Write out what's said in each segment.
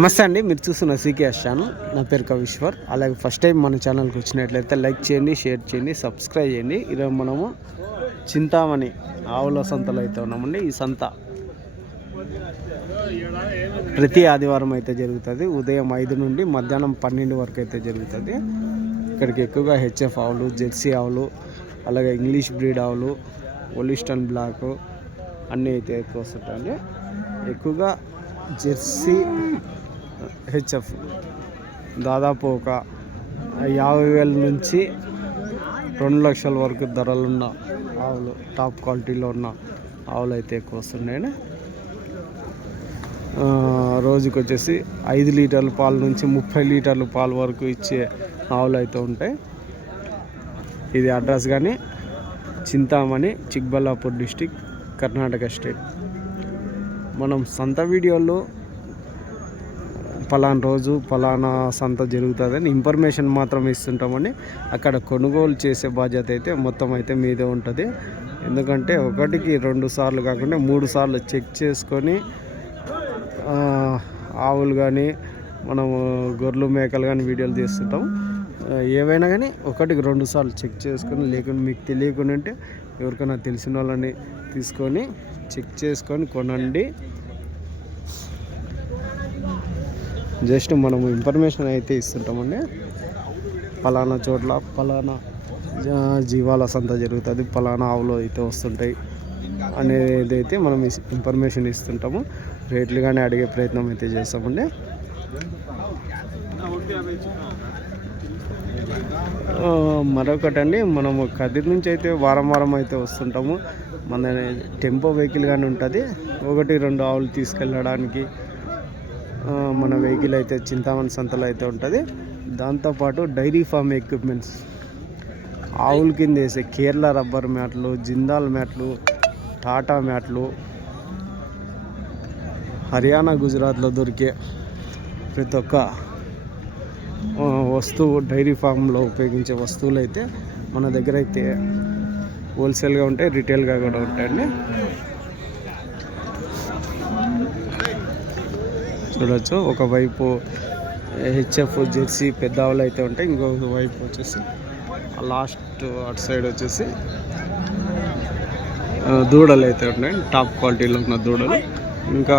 నమస్తే అండి, మీరు చూస్తున్న సీకేఎస్ ఛానల్. నా పేరు కవిశ్వర్. అలాగే ఫస్ట్ టైం మన ఛానల్కి వచ్చినట్లయితే లైక్ చేయండి, షేర్ చేయండి, సబ్స్క్రైబ్ చేయండి. ఈరోజు మనము చింతామణి ఆవుల సంతలో అయితే ఉన్నామండి. ఈ సంత ప్రతి ఆదివారం అయితే జరుగుతుంది. ఉదయం 5 నుండి మధ్యాహ్నం 12 వరకు అయితే జరుగుతుంది. ఇక్కడికి ఎక్కువగా హెచ్ఎఫ్ ఆవులు, జెర్సీ ఆవులు, అలాగే ఇంగ్లీష్ బ్రీడ్ ఆవులు, హోలిస్టన్ బ్లాక్ అన్నీ అయితే ఎక్కువ వస్తుంటాయండి. ఎక్కువగా జెర్సీ హెచ్ఎఫ్ దాదాపు ఒక 50,000 నుంచి 2 లక్షల వరకు ధరలున్న ఆవులు, టాప్ క్వాలిటీలో ఉన్న ఆవులు అయితే ఎక్కువ వస్తున్నాయండి. రోజుకి వచ్చేసి 5 లీటర్ల పాలు నుంచి 30 లీటర్ల పాలు వరకు ఇచ్చే ఆవులు అయితే ఉంటాయి. ఇది అడ్రస్ కానీ చింతామణి, చిక్బల్లాపూర్ డిస్టిక్, కర్ణాటక స్టేట్. మనం సంత వీడియోలో పలానా రోజు పలానా సంత జరుగుతుందని ఇన్ఫర్మేషన్ మాత్రం ఇస్తుంటామండి. అక్కడ కొనుగోలు చేసే బాధ్యత అయితే మొత్తం అయితే మీదే ఉంటుంది. ఎందుకంటే 1కి 2 సార్లు కాకుండా 3 సార్లు చెక్ చేసుకొని ఆవులు కానీ మనము గొర్రెలు మేకలు కానీ వీడియోలు తీస్తుంటాం. ఏవైనా కానీ 1కి 2 సార్లు చెక్ చేసుకొని, లేకుండా మీకు తెలియకుండా ఉంటే ఎవరికైనా తెలిసిన వాళ్ళని తీసుకొని చెక్ చేసుకొని కొనండి. జస్ట్ మనము ఇన్ఫర్మేషన్ అయితే ఇస్తుంటామండి. పలానా చోట్ల పలానా జీవాల సంత జరుగుతుంది, పలానా ఆవులు అయితే వస్తుంటాయి అనేది అయితే మనం ఇన్ఫర్మేషన్ ఇస్తుంటాము. రేట్లు కానీ అడిగే ప్రయత్నం అయితే చేస్తామండి. మరొకటండి, మనము కదిరి నుంచి అయితే వారం అయితే వస్తుంటాము. మన టెంపో వెహికల్ కానీ ఉంటుంది. 1-2 ఆవులు తీసుకెళ్ళడానికి మన వెహికల్ అయితే చింతామణి సంతలో అయితే ఉంటుంది. దాంతోపాటు డైరీ ఫామ్ ఎక్విప్మెంట్స్, ఆవుల కింద వేసే కేరళ రబ్బర్ మ్యాట్లు, జిందాల్ మ్యాట్లు, టాటా మ్యాట్లు, హర్యానా, గుజరాత్లో దొరికే ప్రతి ఒక్క వస్తువు, డైరీ ఫామ్లో ఉపయోగించే వస్తువులు అయితే మన దగ్గర అయితే హోల్సేల్గా ఉంటాయి, రిటైల్గా కూడా ఉంటాయండి. చూడవచ్చు, ఒకవైపు హెచ్ఎఫ్ జెర్సీ పెద్ద ఆవులు అయితే ఉంటాయి, ఇంకొక వైపు వచ్చేసి లాస్ట్ అటు సైడ్ వచ్చేసి దూడలు అయితే ఉన్నాయి, టాప్ క్వాలిటీలో ఉన్న దూడలు. ఇంకా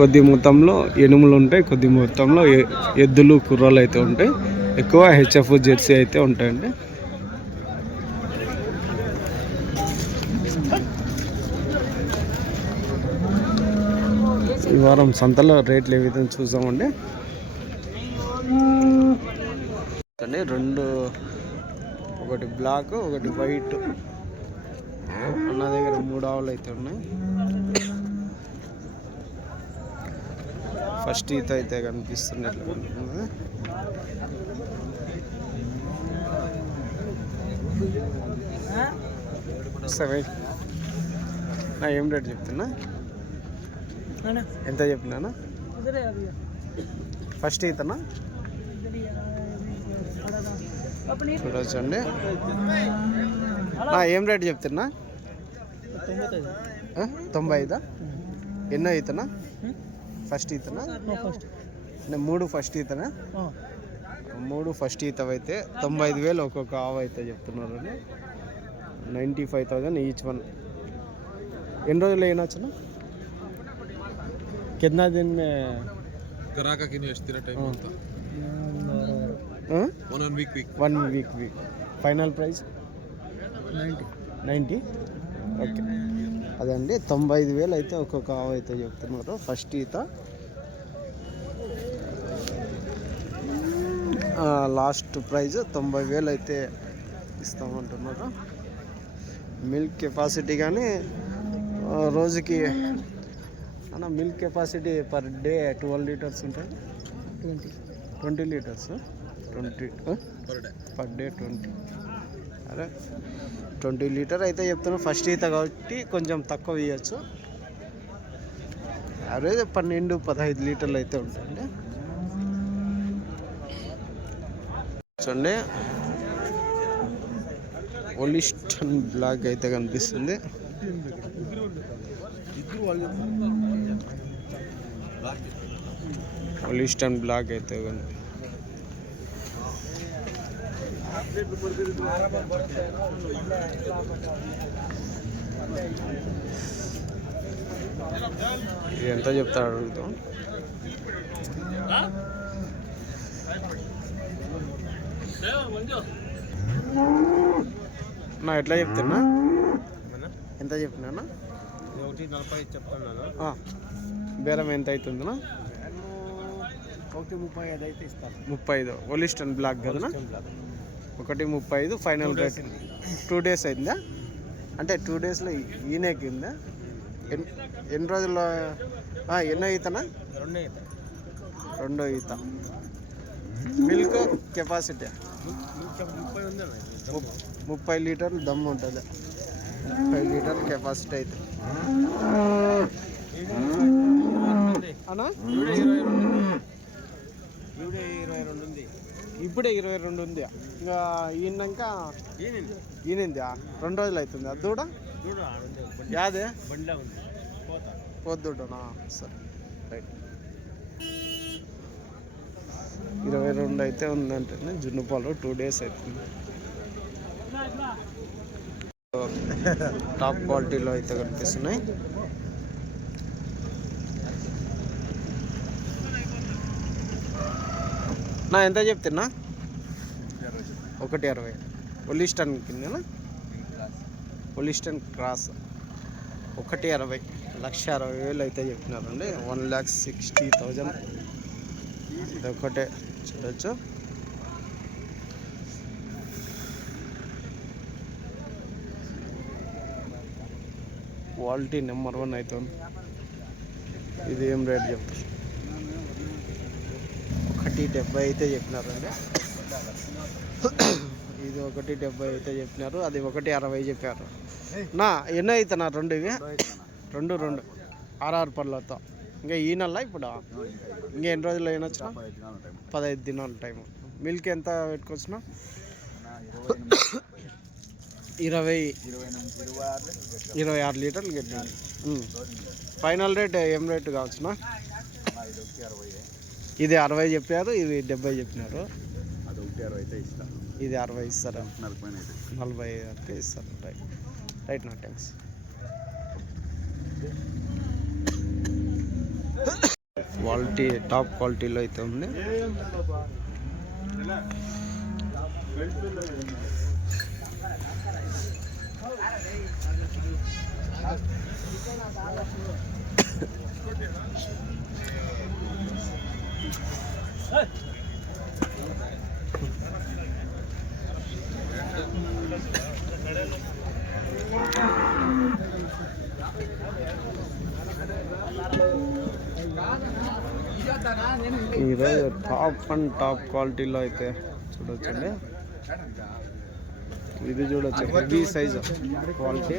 కొద్ది మొత్తంలో ఎనుములు ఉంటాయి, కొద్ది మొత్తంలో ఎద్దులు, కుర్రలు అయితే ఉంటాయి. ఎక్కువ హెచ్ఎఫ్ జెర్సీ అయితే ఉంటాయండి. ఈ వారం సంతలో రేట్లు ఏ విధంగా చూసామండి. ఒకటి బ్లాక్, ఒకటి వైట్ అన్న దగ్గర 3 ఆవులు అయితే ఉన్నాయి. ఫస్ట్ ఈత అయితే కనిపిస్తున్నట్లు కనిపిస్తుంది. ఏం రేట్ చెప్తున్నా, ఎంత చెప్పినా? ఫస్ట్ ఈతనా చూడొచ్చండి. ఏం రేట్ చెప్తున్నా? 95. ఎన్నో ఈతనా? ఫస్ట్ ఈతనా? 3 ఫస్ట్ ఈతనా? 3 ఫస్ట్ ఈత అయితే 95,000 ఒక్కొక్క ఆవు అయితే చెప్తున్నారు. 95,000 ఈచ్ వన్. ఎన్ని రోజులు అయినా వచ్చునా? कितना दिन में गराका की नहीं टाइम होता 1 week ఫైనల్ ప్రైస్ 90. ఓకే, అదండి 95,000 అయితే ఒక్కొక్క ఆవు అయితే చెప్తున్నారు. ఫస్ట్ ఈత లాస్ట్ ప్రైజ్ 90,000 అయితే ఇస్తామంటున్నారు. మిల్క్ కెపాసిటీ కానీ రోజుకి milk capacity per day 12 litres ఉంటాయి. 20 లీటర్స్ 20 పర్ డే 20. అరే 20 లీటర్ అయితే చెప్తున్నాను. ఫస్ట్ ఈత కాబట్టి కొంచెం తక్కువ ఇవ్వచ్చు. యావరేజ్ 12-15 లీటర్లు అయితే ఉంటాయండి. చూడండి, హోలిస్టన్ బ్లాక్ అయితే కనిపిస్తుంది. ఒలిస్టన్ బ్లాక్ అయితే కానీ ఇది ఎంత చెప్తాడు అడుగుతాం. నా ఎట్లా చెప్తున్నా, ఎంత చెప్పినా 140 చెప్తున్నాను. బేరం ఎంత అవుతుందన్నా? 135 అయితే ఇస్తాను. 35 ఒలిస్టన్ బ్లాక్ కదనా? 135 final rate. 2 days అయిందా? అంటే 2 daysలో ఈయనే కింద ఎన్ని రోజుల్లో ఎన్నో ఈతనా? రెండో ఈత. మిల్క్ కెపాసిటీ 30 లీటర్లు దమ్ము ఉంటుంది. 30 లీటర్ల కెపాసిటీ అయితే అన్నా ఇప్పుడే 22 ఉంది. ఇంకా ఈయనాక ఈనిందా 2 రోజులు అవుతుంది. అది దూడ యాదే పొద్దుటనా? సరే రైట్. 22 అయితే ఉందంటే జున్నుపాలు 2 days అవుతుంది. టాప్ క్వాలిటీలో అయితే కనిపిస్తున్నాయి. నా ఎంత చెప్తున్నా? 160 ఒలిస్టన్ కిందనా? ఒలిస్టన్ క్రాస్ 160 1,60,000 అయితే చెప్పినారండి. 1,60,000 ఇది ఒకటే చూడొచ్చు. క్వాలిటీ నెంబర్ 1 అవుతుంది. ఇది ఏం రేట్ చెప్తారు? 170 అయితే చెప్పినారండి. ఇది 170 అయితే చెప్పినారు. అది 160 చెప్పారు. నా ఎన్నో అవుతున్నా? 2 ఇవి 2 6 పళ్ళతో. ఇంకా ఈ నెల ఇప్పుడు ఇంకా ఎన్ని రోజులు అయినా 15 దినాల టైం. మిల్క్ ఎంత పెట్టుకొచ్చినా? 26 లీటర్లు కట్టినాను. ఫైనల్ రేట్ ఏం రేటు కావచ్చునా? ఇది 60 చెప్పారు, ఇది 70 చెప్పినారు. ఇది 60 ఇస్తారా? 40 అయితే ఇస్తారు. రైట్ రైట్ నా థ్యాంక్స్. క్వాలిటీ టాప్ క్వాలిటీలో అయితే ఉంది. ఈరోజు టాప్ క్వాలిటీలో అయితే చూడొచ్చండి. ఇది చూడొచ్చు, హెవీ సైజు క్వాలిటీ.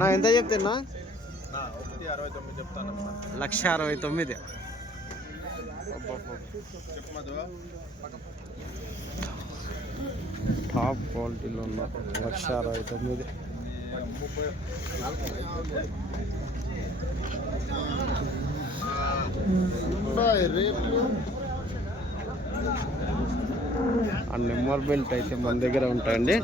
నా ఎంత చెప్తున్నా? 1,69,000. టాప్ క్వాలిటీలో ఉన్నారు. 1,69,000. ఆ నెంబర్ బెల్ట్ అయితే మన దగ్గర ఉంటాయండి.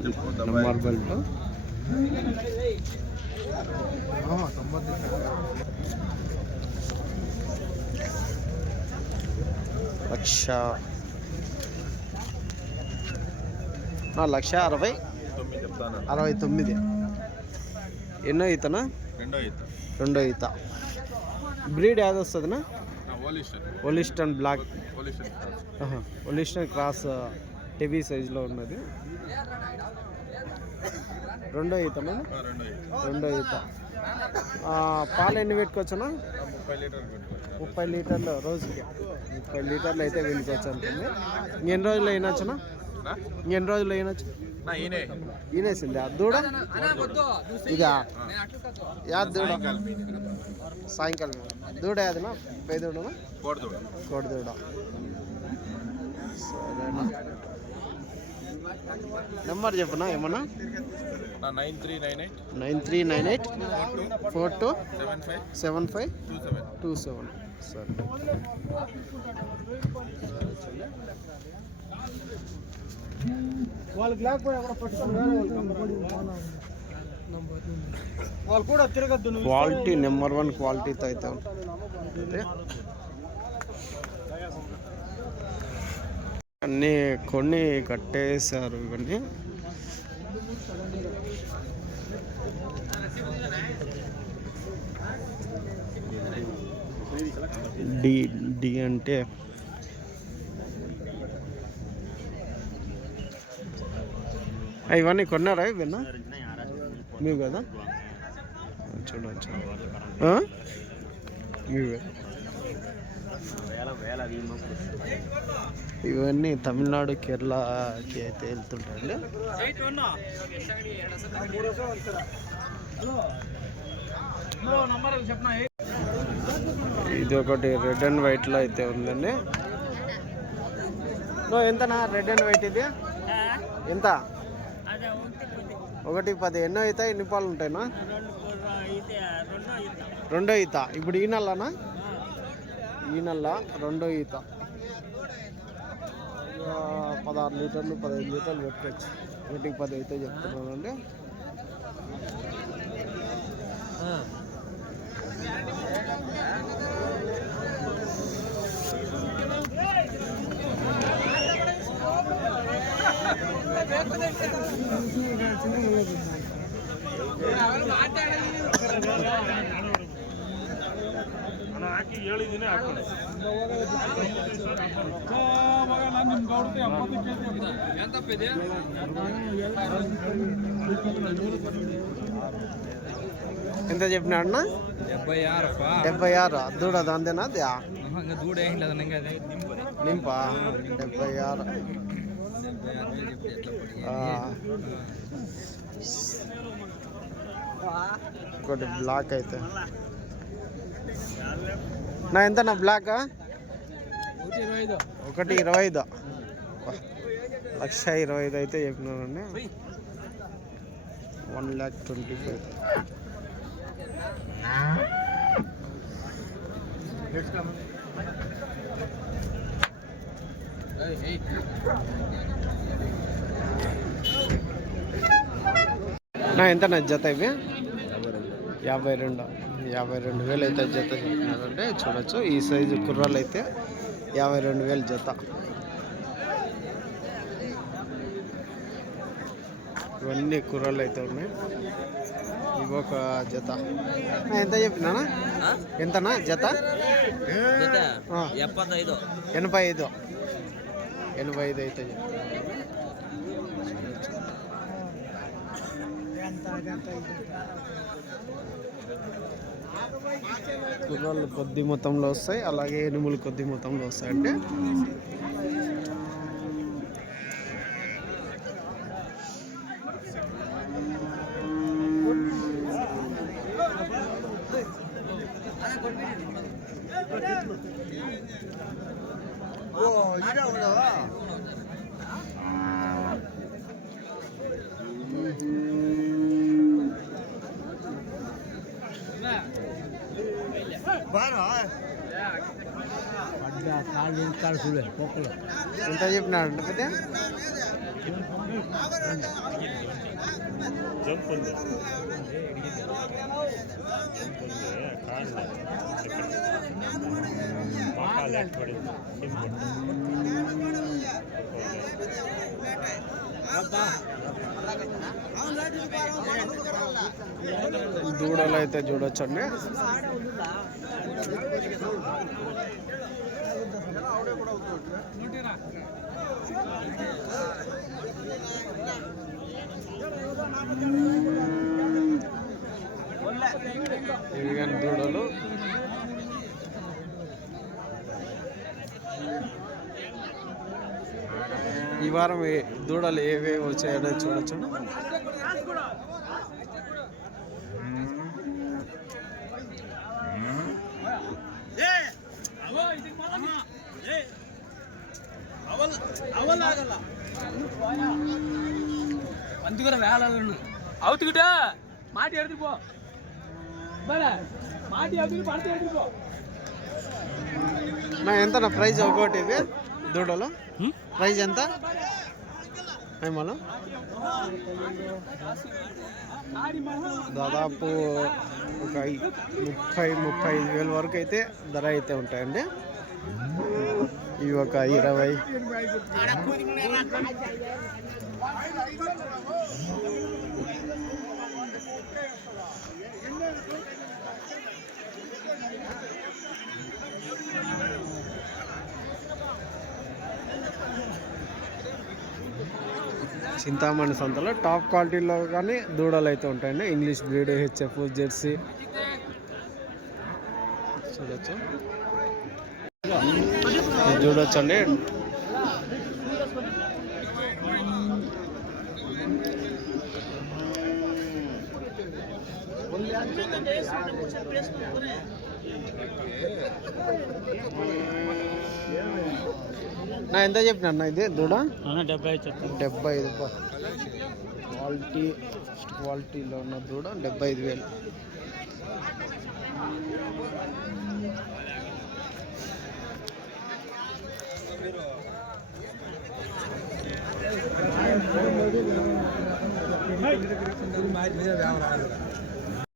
Number belt 1,69,000. ఎన్నో ఈతనా? రెండో ఈత. బ్రీడ్ యాది వస్తుందినా? ఒలిస్టన్ బ్లాక్, ఒలిస్టన్ క్రాస్ హెవీ సైజులో ఉన్నది. రెండో ఈతనా? రెండో ఈత. పాలు ఎన్ని పెట్టుకోవచ్చునా? 30 లీటర్లు రోజుకి. 30 లీటర్లు అయితే వెళ్ళుకోవచ్చు అంటుంది. ఇంకెన్ని రోజులు అయినచ్చునా? ఇంకెన్ని రోజులు అయినచ్చు? ఈనేసిందా దూడ ఇదా యా దూడ సాయంకాలం దూడ యాదనా పై దూడనా కోడి దూడ సరేనా నెంబర్ చెప్పనా ఏమన్నా 9398 427527 సరే వాళ్ళకి లేకపోతే వాళ్ళు కూడా తిరగద్దు క్వాలిటీ నెంబర్ 1 క్వాలిటీతో అయితే ఉంటుంది అన్నీ కొన్ని కట్టేశారు ఇవన్నీ డి డి అంటే ఇవన్నీ కొన్నారా ఇవన్నా మీరు కదా చూడవచ్చు ఇవన్నీ తమిళనాడు కేరళకి అయితే వెళ్తుంటాయండి ఇది ఒకటి రెడ్ అండ్ వైట్లో అయితే ఉందండి ఎంతనా రెడ్ అండ్ వైట్ ఇది ఎంత 110 ఎన్నో అవుతాయి ఎన్ని పాలు ఉంటాయినా రెండో ఈత ఇప్పుడు ఈ నెలనా ఈ నెల రెండో ఈత 16 లీటర్లు 15 లీటర్లు పెట్టుకోవచ్చు 110 అయితే చెప్తున్నానండి ఎంత చెప్పినాడు 76 దూడ దాందేనా నింపా 76 ఇంకోటి బ్లాక్ అయితే నా ఎంత నా బ్లాక్ 125 1,25,000 అయితే చెప్పినానండి 1,25,000 నా ఎంత నా జత ఇవి 52,000 అయితే జత చెప్తున్నారంటే చూడొచ్చు ఈ సైజు కుర్రాలు అయితే 52,000 జత ఇవన్నీ కుర్రాలు అయితే ఉన్నాయి ఇవి ఒక జత ఎంత చెప్పినానా ఎంతనా జత 85 అయితే కుర్రాళ్ళు కొద్ది మొత్తంలో వస్తాయి అలాగే ఎనుములు కొద్ది మొత్తంలో వస్తాయి అంటే ఎంత చెప్పినాడు పెద్ద దూడలు అయితే చూడొచ్చండి ఇవి కానీ దూడలు ఈ వారం దూడలు ఏవేవి వచ్చాయనేది చూడొచ్చు. అవుతుగిట మాటి ఎడుతుపో మాటి అవుతుంది పడితే ఎడుతుపో. నా ఎంత నా ప్రైజ్ ఒకటి ఇవి దూడలు ప్రైజ్ ఎంత ఏమన్నా? దాదాపు ఒక 30-35 వరకు అయితే ధర అయితే ఉంటాయండి. ఇవి ఒక 20. చింతామణి సంతలో టాప్ క్వాలిటీలో కానీ దూడలు అయితే ఉంటాయండి. ఇంగ్లీష్ బ్రీడ్, హెచ్ఎఫ్, జెర్సీ చూడొచ్చు. చూడొచ్చండి. నా ఎంత చెప్పిన అన్న ఇది దూడ? 75 క్వాలిటీ, ఫస్ట్ క్వాలిటీలో ఉన్న దూడ 75,000.